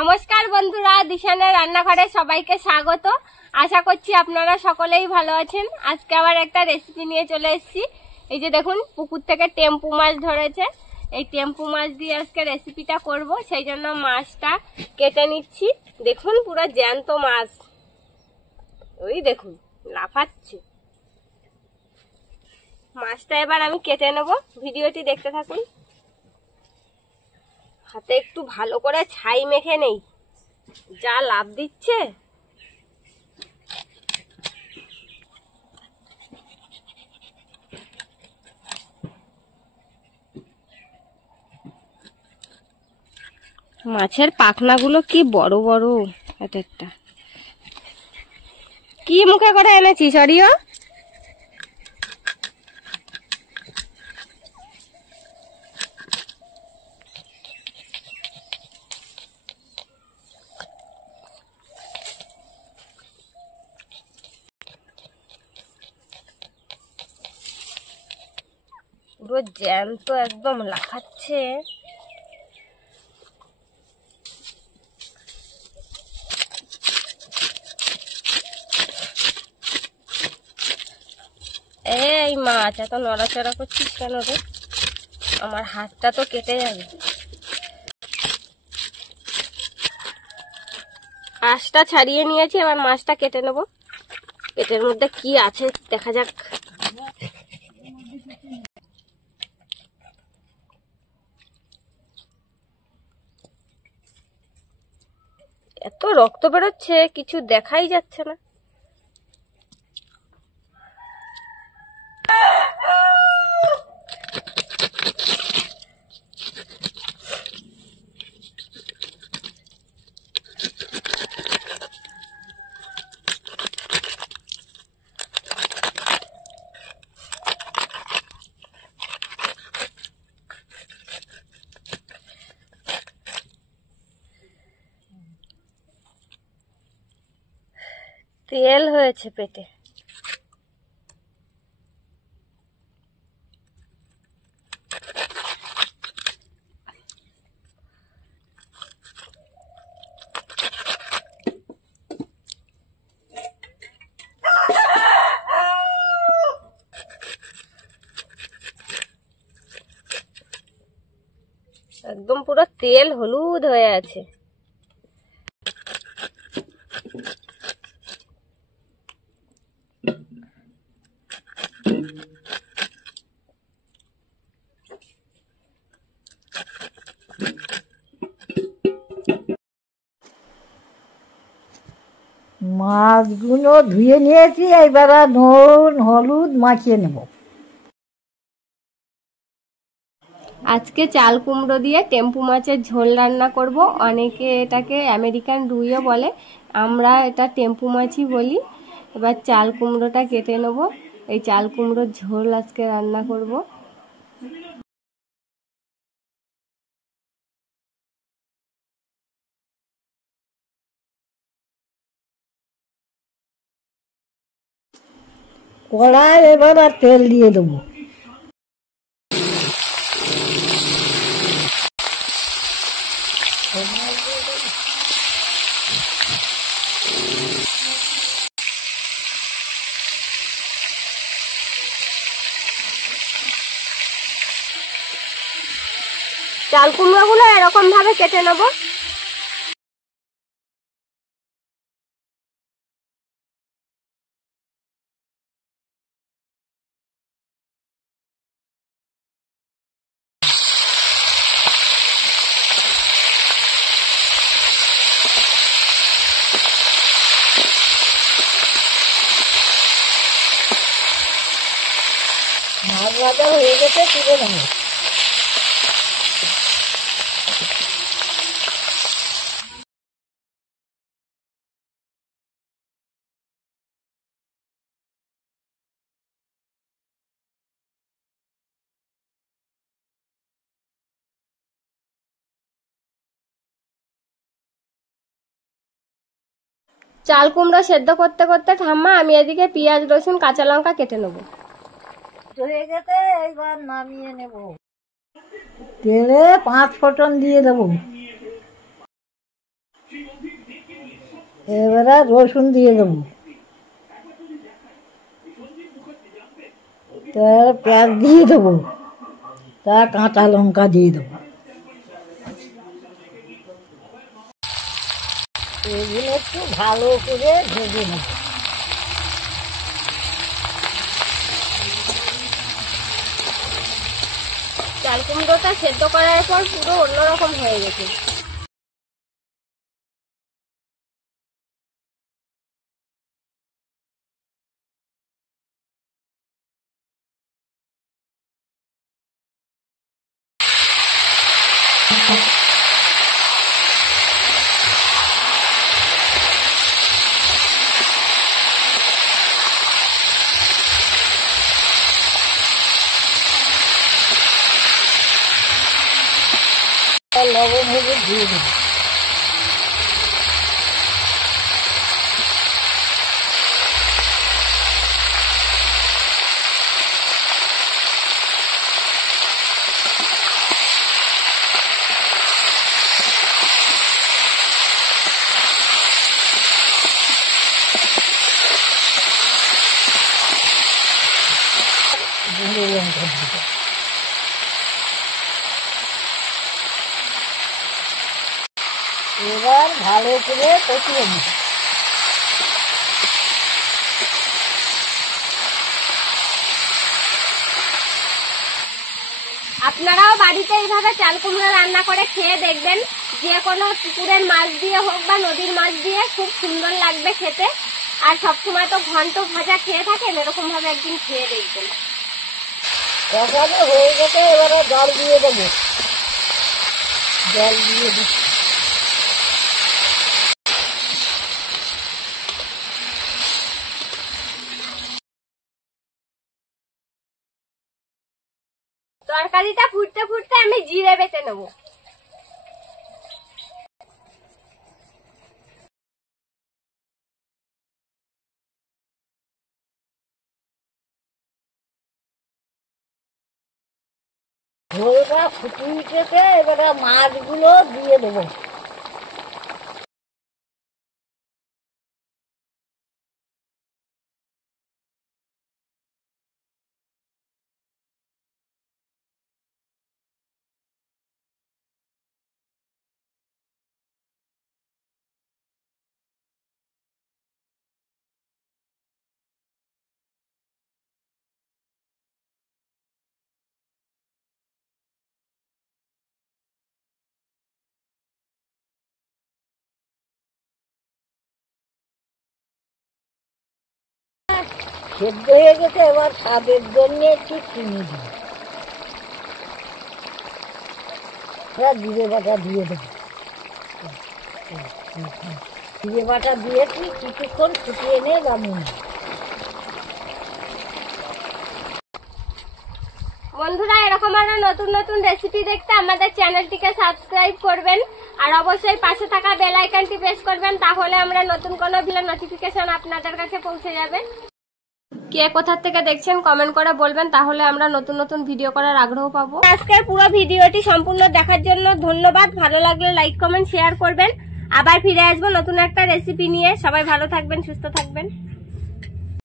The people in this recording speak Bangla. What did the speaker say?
নমস্কার বন্ধুরা, দিশানের রান্নাঘরে সবাইকে স্বাগত। আশা করছি আপনারা সকলেই ভালো আছেন। আজকে আবার একটা রেসিপি নিয়ে চলে এসেছি। এই যে দেখুন, পুকুর থেকে টেম্পু মাছ ধরেছে। এই টেম্পু মাছ দিয়ে আজকে রেসিপিটা করব, সেই জন্য মাছটা কেটে নিচ্ছি। দেখুন, পুরো জ্যান্ত মাছ, ওই দেখুন লাফাচ্ছে। মাছটা এবার আমি কেটে নেব, ভিডিওটি দেখতে থাকুন। হাতে একটু ভালো করে ছাই মেখে নেই, যা লাভ দিচ্ছে। মাছের পাখনাগুলো কি বড় বড়, একটা কি মুখে করে এনেছি সরিও। পুরো জ্যান্ত একদম লাফাচ্ছে। এই মাছ, এত নড়াচড়া করছিস কেন রে? আমার হাতটা তো কেটে যাবে। আঁশটা ছাড়িয়ে নিয়েছি, এবার মাছটা কেটে নেব। পেটের মধ্যে কি আছে দেখা যাক। এত রক্ত বেরোচ্ছে, কিছু দেখাই যাচ্ছে না। তেল হয়েছে পেটে। একদম পুরো তেল হলুদ হয়ে আছে। মাছগুলো ধুয়ে নিয়েছি, এবার নুন হলুদ মাখিয়ে নেব। আজকে চাল কুমড়ো দিয়ে টেম্পু মাছের ঝোল রান্না করব। অনেকে এটাকে আমেরিকান রুইও বলে, আমরা এটা টেম্পু মাছই বলি। এবার চাল কুমড়োটা কেটে নেব। এই চাল কুমড়োর ঝোল আজকে রান্না করব। কড়াই এবার আর তেল দিয়ে দেবো। চাল কুমড়োগুলো এরকম ভাবে কেটে নেব। মাছ ভাজা হয়ে গেছে, তুলে নেব। চাল কুমড়ো সেদ্ধ করতে করতে ঠাম্মা আমি এদিকে পেঁয়াজ রসুন কাঁচা লঙ্কা কেটে নেব। হয়ে গেছে, এইবার নামিয়ে নেব। তেলে 5 ফোঁটন দিয়ে দেবো। এবারে রসুন দিয়ে দেবো, তার পেঁয়াজ দিয়ে দেবো, তা কাঁচা লঙ্কা দিয়ে দেবো। এগুলো একটু ভালো করে ভেজে নেব। চাল কুমড়োটা সেদ্ধ করার পর পুরো অন্যরকম হয়ে গেছে। লবণ হলুদ দিয়ে দেবো। গুঁড়ো লঙ্কা দিয়ে দেবো। এবার ভালো করে কষিয়ে নেব। আপনারাও বাড়িতে এইভাবে চাল কুমড়ো রান্না করে খেয়ে দেখবেন, যে কোনো পুকুরের মাছ দিয়ে হোক বা নদীর মাছ দিয়ে খুব সুন্দর লাগবে খেতে। আর সবসময় তো ঘন্ট ভাজা খেয়ে থাকেন, এরকম ভাবে একদিন খেয়ে দেখবেন। কষানো হয়ে গেছে, এবারে জল দিয়ে দেবো। জল দিয়ে দিচ্ছি। তরকারিটা ফুটতে ফুটতে আমি জিরে বেটে নেবো। ঝোলটা ফুটিয়ে উঠেছে, এবারে মাছগুলো দিয়ে দেবো। সেদ্ধ হয়ে গেছে, এবার স্বাদের জন্য একটু চিনি দিই। জিরে বাটা দিয়ে দেবো। জিরে বাটা দিয়েছি, কিছুক্ষণ ফুটিয়ে নিয়ে নামিয়ে নেব। বন্ধুরা, এরকম আরো নতুন নতুন রেসিপি দেখতে আমাদের চ্যানেলটিকে সাবস্ক্রাইব করবেন, আর অবশ্যই পাশে থাকা বেল আইকনটি প্রেস করবেন, তাহলে আমরা নতুন কোনো ভিডিও নোটিফিকেশন আপনাদের কাছে পৌঁছে যাবে। কে কোথা থেকে দেখছেন কমেন্ট করে বলবেন, তাহলে আমরা নতুন নতুন ভিডিও করার আগ্রহ পাবো। আজকের পুরো ভিডিওটি সম্পূর্ণ দেখার জন্য ধন্যবাদ। ভালো লাগলে লাইক কমেন্ট শেয়ার করবেন। আবার ফিরে আসবো নতুন একটা রেসিপি নিয়ে। সবাই ভালো থাকবেন, সুস্থ থাকবেন।